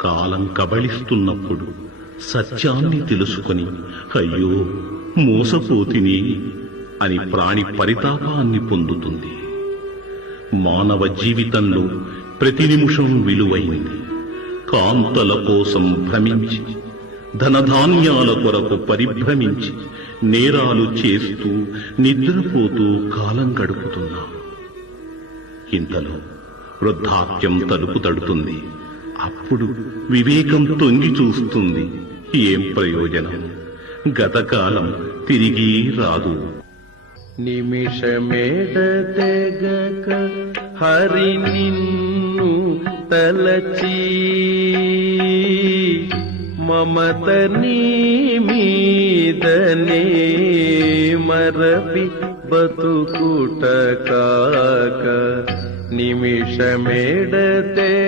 కాలం కబళిస్తున్నప్పుడు సత్యాన్ని తెలుసుకొని అయ్యో మోసపోతిని అని ప్రాణి పరితాపాన్ని పొందుతుంది. మానవ జీవితంలో ప్రతి నిమిషం విలువైంది. కాంతల కోసం భ్రమించి, ధనధాన్యాల కొరకు పరిభ్రమించి, నేరాలు చేస్తూ నిద్రపోతూ కాలం గడుపుతున్నాం. ఇంతలో వృద్ధాప్యం తలుపు తడుతుంది. అప్పుడు వివేకం తొంగి చూస్తుంది. ఏం ప్రయోజనం? గతకాలం తిరిగి రాదు. నిమిషమేడతెగక హరి నిన్ను తలచి మమత నీ మీదనే మరపి బతుకుట కాక నిమిషమేడతెగక